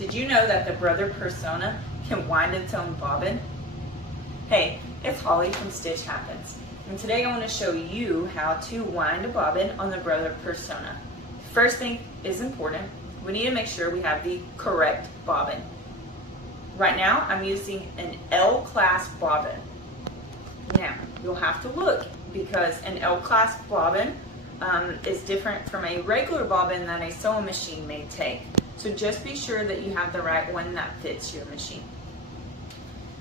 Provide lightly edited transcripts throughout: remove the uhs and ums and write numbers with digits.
Did you know that the Brother Persona can wind its own bobbin? Hey, it's Holly from Stitch Happens, and today I want to show you how to wind a bobbin on the Brother Persona. First thing is important. We need to make sure we have the correct bobbin. Right now, I'm using an L-class bobbin. Now, you'll have to look because an L-class bobbin is different from a regular bobbin that a sewing machine may take. So just be sure that you have the right one that fits your machine.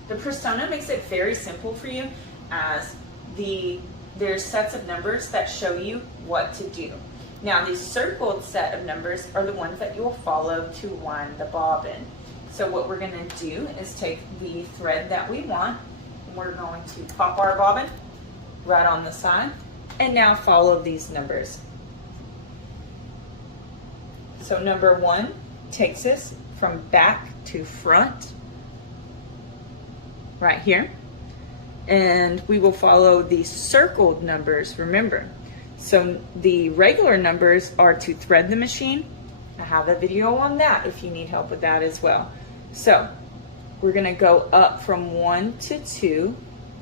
The Persona makes it very simple for you as there's sets of numbers that show you what to do. Now these circled set of numbers are the ones that you'll follow to wind the bobbin. So what we're going to do is take the thread that we want, and we're going to pop our bobbin right on the side, and now follow these numbers. So number 1 takes us from back to front, right here, and we will follow the circled numbers, remember. So the regular numbers are to thread the machine. I have a video on that if you need help with that as well. So we're going to go up from 1 to 2,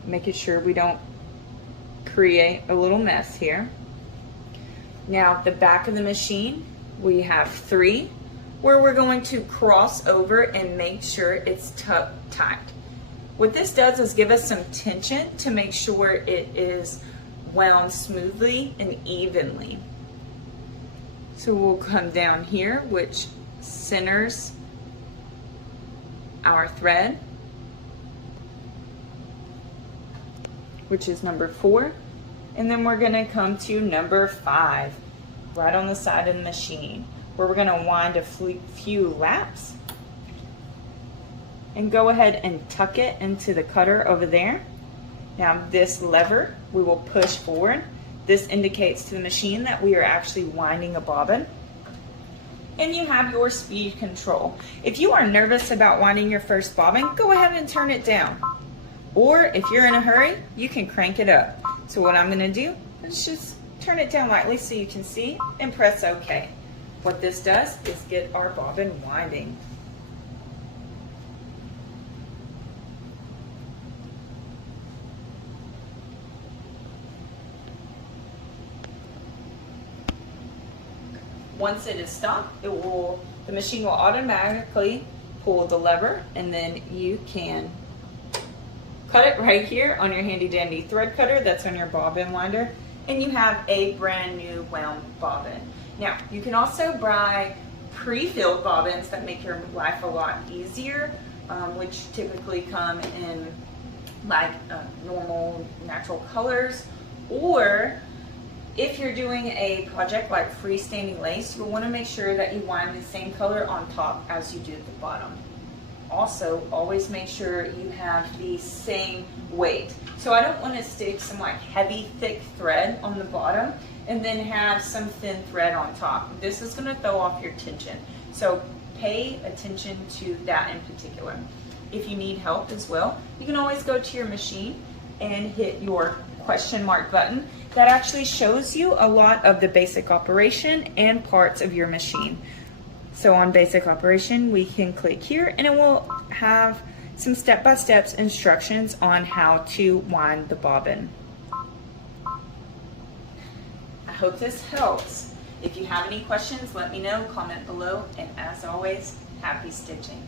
making sure we don't create a little mess here. Now the back of the machine, we have 3, where we're going to cross over and make sure it's tucked tight. What this does is give us some tension to make sure it is wound smoothly and evenly. So we'll come down here, which centers our thread, which is number 4, and then we're going to come to number 5, right on the side of the machine, where we're going to wind a few laps and go ahead and tuck it into the cutter over there. Now this lever we will push forward. This indicates to the machine that we are actually winding a bobbin. And you have your speed control. If you are nervous about winding your first bobbin, go ahead and turn it down. Or if you're in a hurry, you can crank it up. So what I'm going to do is just turn it down lightly so you can see and press OK. What this does is get our bobbin winding. Once it is stopped, the machine will automatically pull the lever, and then you can cut it right here on your handy dandy thread cutter that's on your bobbin winder, and you have a brand new wound bobbin. Now you can also buy pre-filled bobbins that make your life a lot easier, which typically come in like normal natural colors, or if you're doing a project like freestanding lace, you'll want to make sure that you wind the same color on top as you do at the bottom. Also, always make sure you have the same weight. So I don't want to stick some like heavy, thick thread on the bottom and then have some thin thread on top. This is going to throw off your tension. So pay attention to that in particular. If you need help as well, you can always go to your machine and hit your question mark button. That actually shows you a lot of the basic operation and parts of your machine. So on basic operation, we can click here and it will have some step-by-step instructions on how to wind the bobbin. I hope this helps. If you have any questions, let me know, comment below, and as always, happy stitching.